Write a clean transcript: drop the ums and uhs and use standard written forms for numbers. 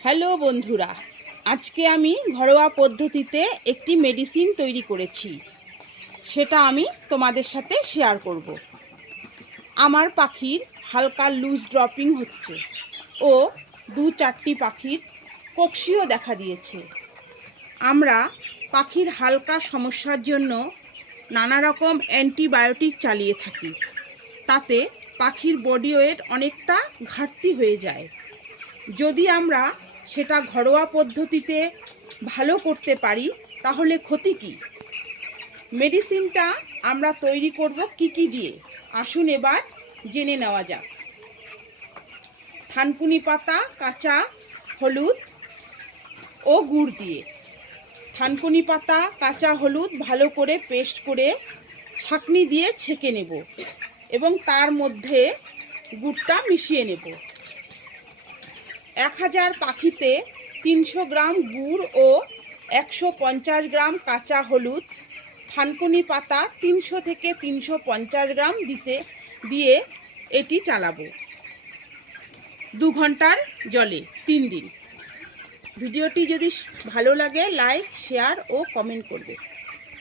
Hello বন্ধুরা, আজকে আমি ঘরোয়া পদ্ধতিতে একটি মেডিসিন তৈরি করেছি, সেটা আমি তোমাদের সাথে শেয়ার করব। আমার পাখির হালকা লুজ ড্রপিং হচ্ছে ও 2-4টি পাখির কক্সিও দেখা দিয়েছে। আমরা পাখির হালকা সমস্যার জন্য নানা রকম অ্যান্টিবায়োটিক চালিয়ে থাকি, তাতে পাখির বডি ওয়েট অনেকটা ঘাটতি হয়ে যায়। যদি আমরা সেটা ঘরোয়া পদ্ধতিতে ভালো করতে পারি তাহলে ক্ষতি কী? মেডিসিনটা আমরা তৈরি করব কি কি দিয়ে, আসুন এবার জেনে নেওয়া যাক। থানকুনি পাতা, কাঁচা হলুদ ও গুড় দিয়ে। থানকুনি পাতা, কাঁচা হলুদ ভালো করে পেস্ট করে ছাঁকনি দিয়ে ছেঁকে নেব এবং তার মধ্যে গুড়টা মিশিয়ে নেব। 1000 পাখিতে 300 গ্রাম গুড় ও 150 গ্রাম কাঁচা হলুদ, থানকুনি পাতা 300 থেকে 350 গ্রাম দিয়ে এটি চালাবো 2 ঘন্টার জলে 3 দিন। ভিডিওটি যদি ভালো লাগে লাইক, শেয়ার ও কমেন্ট করবে।